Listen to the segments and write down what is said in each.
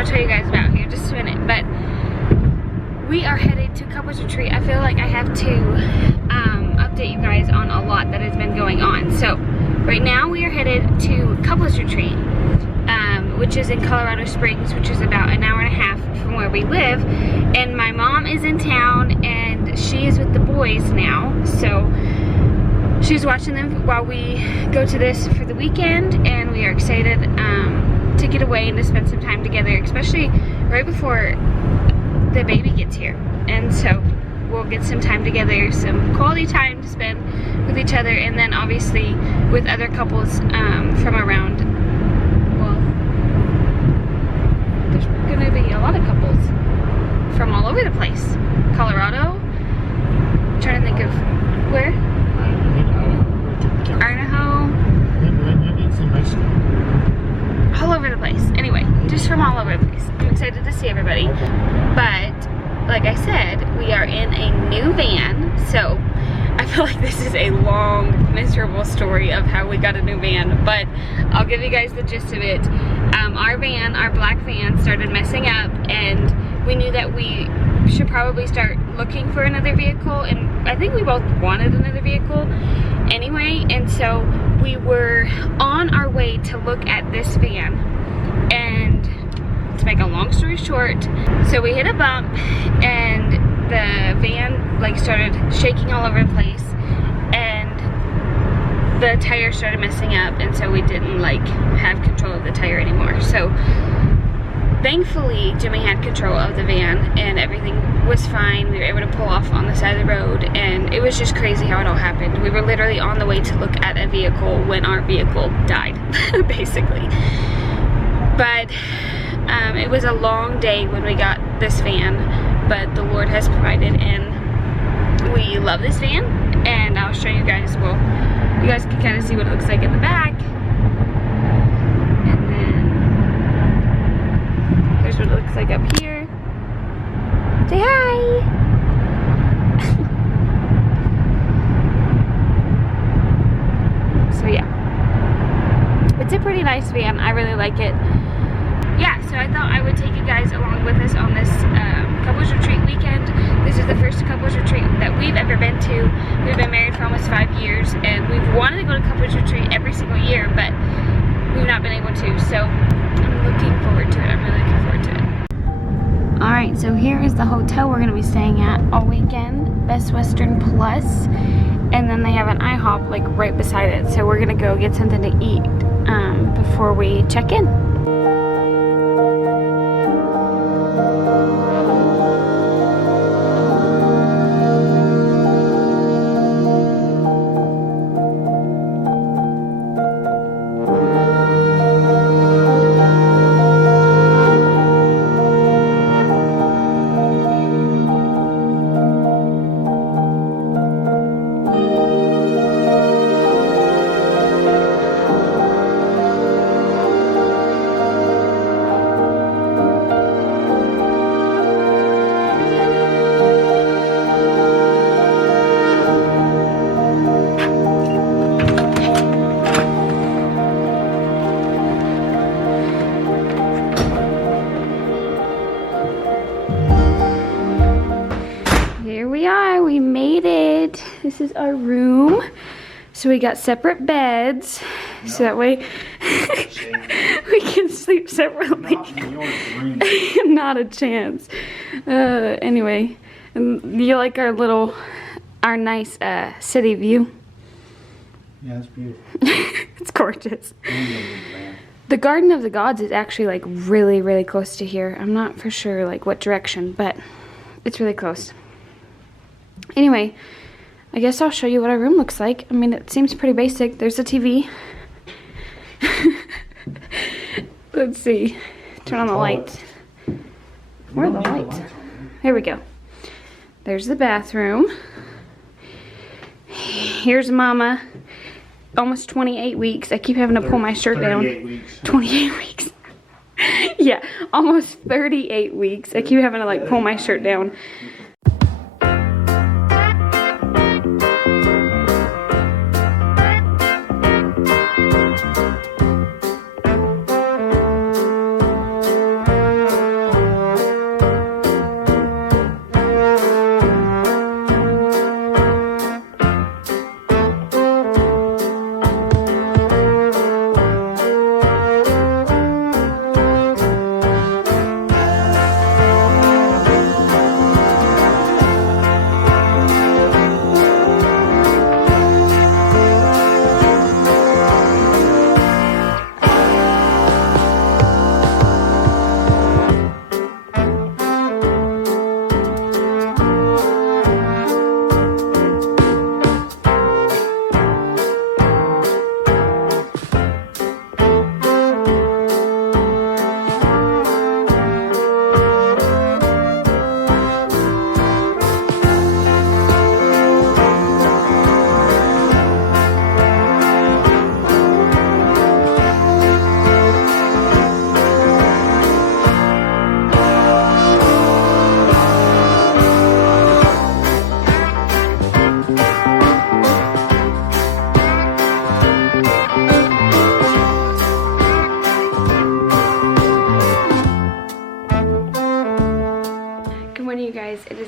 I'll tell you guys about here in just a minute. But we are headed to Couples Retreat. I feel like I have to update you guys on a lot that has been going on. So right now we are headed to Couples Retreat, which is in Colorado Springs, which is about an hour and a half from where we live. And my mom is in town and she is with the boys now. So she's watching them while we go to this for the weekend, and we are excited to get away and to spend some time together, especially right before the baby gets here. And so we'll get some time together, some quality time to spend with each other, and then obviously with other couples from around. Well, there's gonna be a lot of couples from all over the place. Colorado, I'm trying to think of where. Idaho. All over the place. Anyway, just from all over the place. I'm excited to see everybody. But like I said, we are in a new van, so I feel like this is a long, miserable story of how we got a new van, but I'll give you guys the gist of it. Our van, our black van, started messing up, and we knew that we should probably start looking for another vehicle, and I think we both wanted another vehicle anyway, and so we were on our way to look at this van, and to make a long story short, so we hit a bump and the van like started shaking all over the place, and the tire started messing up, and so we didn't like have control of the tire anymore. So thankfully Jimmy had control of the van and everything was fine. We were able to pull off on the side of the road, and it was just crazy how it all happened. We were literally on the way to look at a vehicle when our vehicle died, basically. But it was a long day when we got this van, but the Lord has provided, and we love this van, and I'll show you guys. Well, you guys can kind of see what it looks like in the back, and then here's what it looks like up here. Say hi! So yeah, it's a pretty nice van. I really like it. Yeah, so I thought I would take you guys along with us on this couples retreat weekend. This is the first couples retreat that we've ever been to. We've been married for almost 5 years, and we've wanted to go to couples retreat every single year, but we've not been able to. So I'm looking forward to it. I'm really looking forward to it. All right, so here is the hotel we're gonna be staying at all weekend, Best Western Plus, and then they have an IHOP like right beside it. So we're gonna go get something to eat before we check in. We made it. This is our room. So we got separate beds, so that way we can sleep separately. Not a chance. Anyway, you like our nice city view? Yeah, it's beautiful. It's gorgeous. The Garden of the Gods is actually like really, really close to here. I'm not for sure like what direction, but it's really close. Anyway, I guess I'll show you what our room looks like. I mean, it seems pretty basic. There's a TV. Let's see. Turn on the lights. Where are the lights? Here we go. There's the bathroom. Here's Mama. Almost 28 weeks. I keep having to pull my shirt down. 28 weeks. Yeah, almost 38 weeks. I keep having to like pull my shirt down.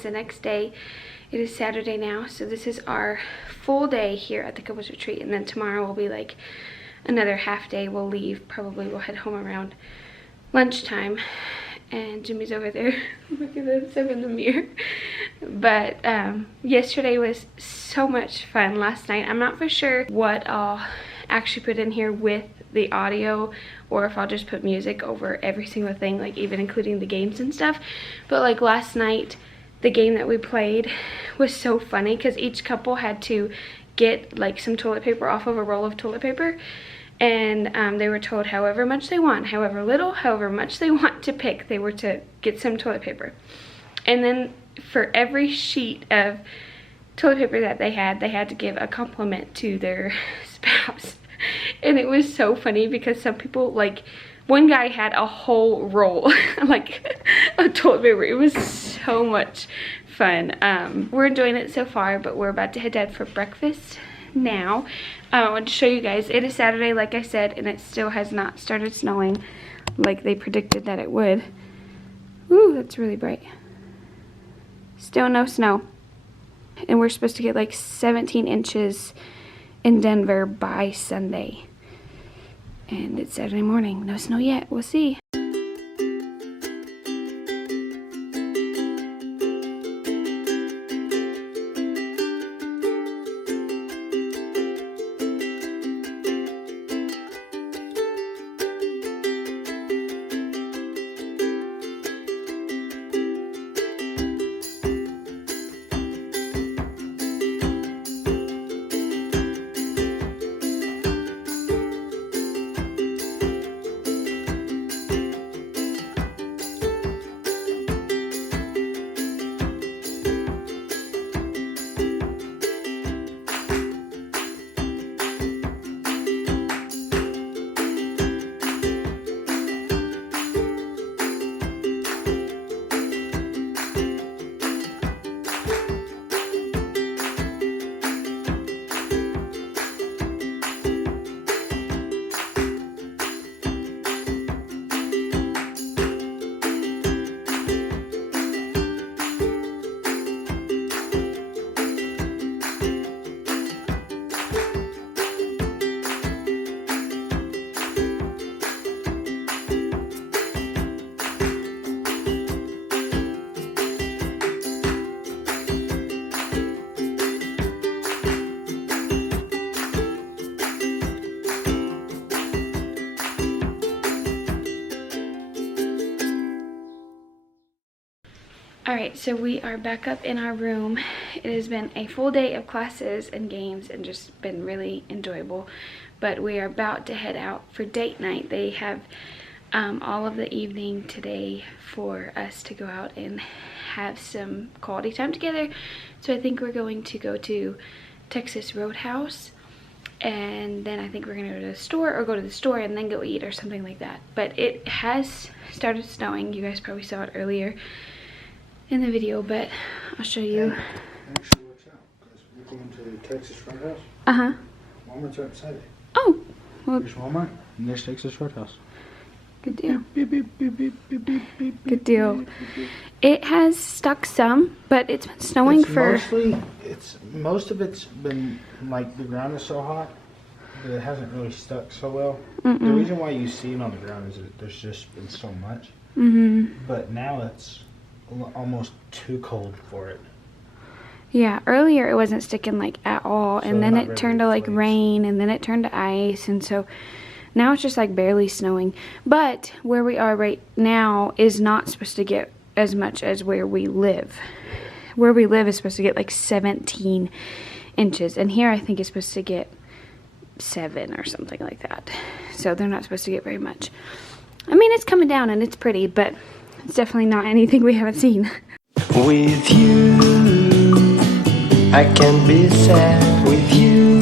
is the next day. It is Saturday now, so this is our full day here at the couples retreat, and then tomorrow will be like another half day. We'll leave, probably we'll head home around lunchtime. And Jimmy's over there. Look at this, I'm in the mirror. But yesterday was so much fun. Last night, I'm not for sure what I'll actually put in here with the audio, or if I'll just put music over every single thing, like even including the games and stuff. But like last night, the game that we played was so funny because each couple had to get like some toilet paper off of a roll of toilet paper. And they were told however much they want, however little, however much they want to pick, they were to get some toilet paper. And then for every sheet of toilet paper that they had to give a compliment to their spouse. And it was so funny because some people, like, one guy had a whole roll, like, of toilet paper. It was so much fun. We're enjoying it so far, but we're about to head out for breakfast now. I want to show you guys, it is Saturday like I said, and it still has not started snowing like they predicted that it would. Ooh, that's really bright. Still no snow, and we're supposed to get like 17 inches in Denver by Sunday, and it's Saturday morning. No snow yet. We'll see. Alright, so we are back up in our room. It has been a full day of classes and games and just been really enjoyable. But we are about to head out for date night. They have all of the evening today for us to go out and have some quality time together. So I think we're going to go to Texas Roadhouse, and then I think we're gonna go to the store, or go to the store and then go eat or something like that. But it has started snowing. You guys probably saw it earlier in the video, but I'll show you. Actually, watch out, because we're going to the Texas Roadhouse. Uh-huh. Walmart's right beside it. Oh. Well, there's Walmart, and there's Texas Roadhouse. Good deal. Beep, beep, beep, beep, beep, beep, beep, Good deal. It has stuck some, but it's been snowing most of it's been, like, the ground is so hot that it hasn't really stuck so well. The reason why you see it on the ground is that there's just been so much. But now it's almost too cold for it. Yeah, earlier it wasn't sticking like at all, and then it turned to like rain, and then it turned to ice, and so now it's just like barely snowing. But where we are right now is not supposed to get as much as where we live. Where we live is supposed to get like 17 inches, and here I think it's supposed to get 7 or something like that. So they're not supposed to get very much. I mean, it's coming down and it's pretty, but it's definitely not anything we haven't seen. With you, I can be sad with you.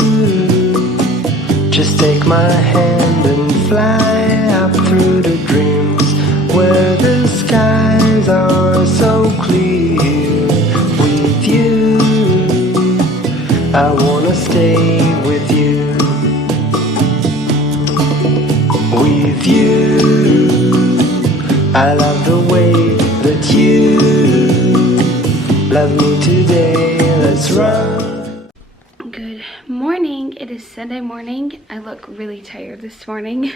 Just take my hand and fly up through the dreams where the skies are so clear. With you, I wanna stay with you. With you, I love the way that you love me today, let's run. Good morning. It is Sunday morning. I look really tired this morning,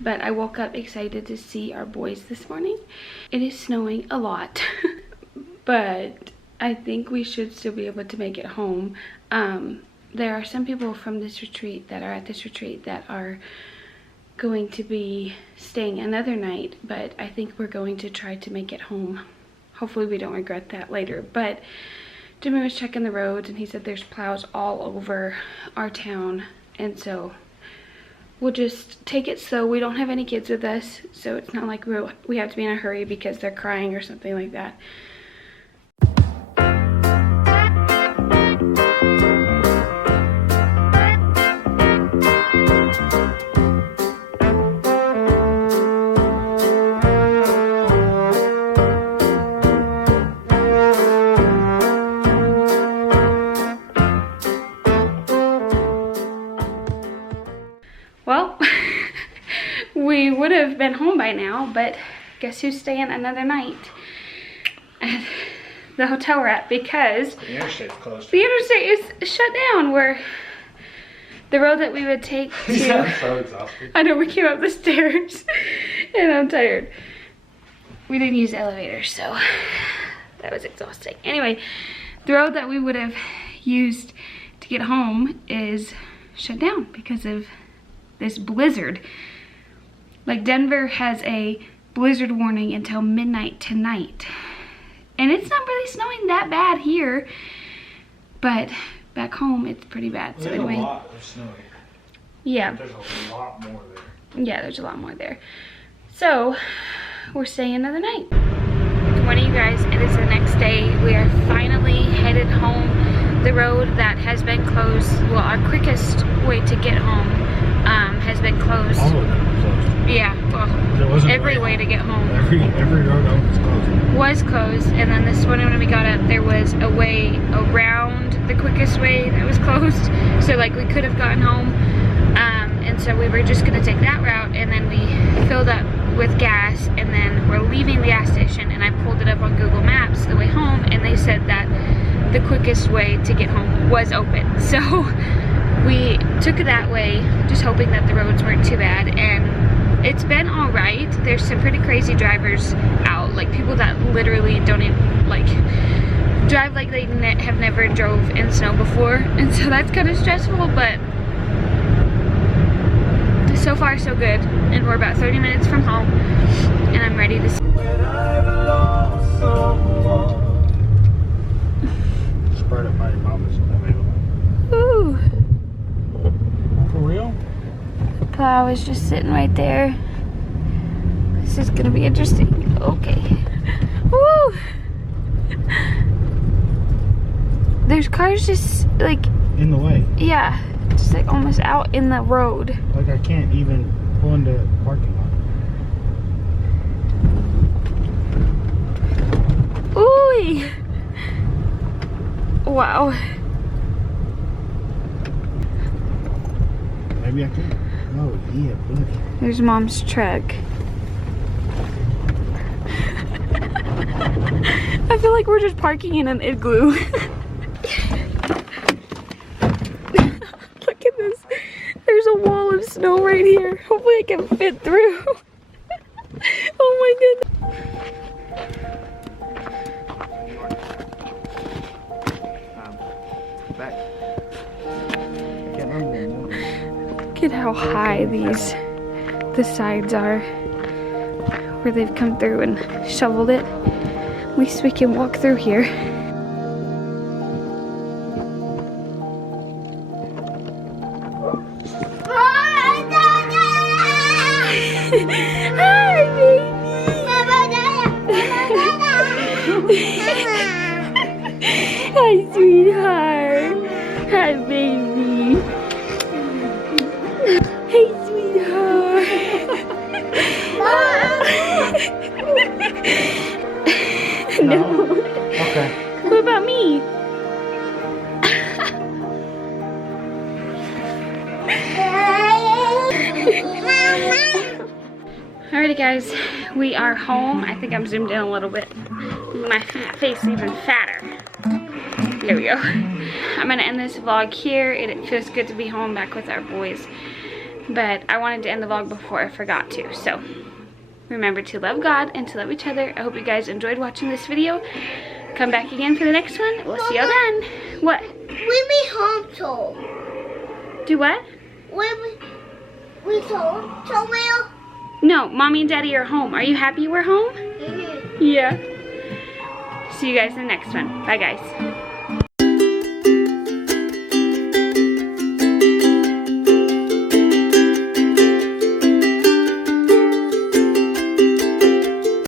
but I woke up excited to see our boys this morning. It is snowing a lot, but I think we should still be able to make it home. There are some people from this retreat that are at this retreat that are going to be staying another night, but I think we're going to try to make it home. Hopefully we don't regret that later. But Jimmy was checking the roads and he said there's plows all over our town, and so we'll just take it slow. We don't have any kids with us, so it's not like we have to be in a hurry because they're crying or something like that. Well, we would have been home by now, but guess who's staying another night at the hotel we're at, because The interstate's closed. the interstate is shut down. Where the road that we would take to... Yeah, I'm so exhausted. I know, we came up the stairs and I'm tired. We didn't use the elevator, so that was exhausting. Anyway, the road that we would have used to get home is shut down because of this blizzard. Like, Denver has a blizzard warning until midnight tonight, and it's not really snowing that bad here, but back home it's pretty bad. So There's anyway, a lot of snow here. yeah, There's a lot more there. yeah, there's a lot more there. So we're staying another night. Good morning, you guys. It is the next day. We are finally headed home. The road that has been closed, well, our quickest way to get home has been closed. All of them closed. Yeah, well, There wasn't every way to get home Every road was closed. was closed, and then this morning when we got up, there was a way around the quickest way that was closed, so like we could have gotten home, and so we were just gonna take that route, and then we filled up with gas, and then we're leaving the gas station, and I pulled it up on Google Maps the way home, and they said that the quickest way to get home was open. So we took it that way, just hoping that the roads weren't too bad, and it's been all right. There's some pretty crazy drivers out, like people that literally don't even like drive like they have never drove in snow before, and so that's kind of stressful, but so far so good. And we're about 30 minutes from home, and I'm ready to see. Spread it by your mama's available. Ooh, For real? the plow is just sitting right there. This is gonna be interesting. Okay. Woo! There's cars just like, In the way. yeah, just like almost out in the road. Like I can't even pull into the parking lot. Ooh! Wow. Maybe I can. Oh yeah, buddy. There's Mom's truck. I feel like we're just parking in an igloo. Look at this. There's a wall of snow right here. Hopefully I can fit through. Oh my goodness. Back. I can't remember anymore. Look at how high the sides are, where they've come through and shoveled it. At least we can walk through here. Hi, baby. Hi, sweetheart. Hi, baby. Hey, sweetheart. No. Okay. What about me? Alrighty, Alrighty guys, we are home. I think I'm zoomed in a little bit. My face is even fatter. There we go. I'm gonna end this vlog here. It feels good to be home back with our boys. But I wanted to end the vlog before I forgot to. So remember to love God and to love each other. I hope you guys enjoyed watching this video. Come back again for the next one. We'll see y'all then. What? We be home too. Do what? We told Tomeo. No, Mommy and Daddy are home. Are you happy we're home? Yeah. See you guys in the next one. Bye guys.